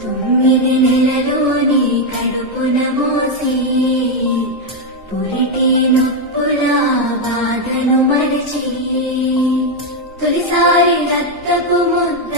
9 నెలలోని కడుపున మోసి పురిటి నొప్పుల బాధను మరిచి తొలిసారి దత్తపు ముద్ద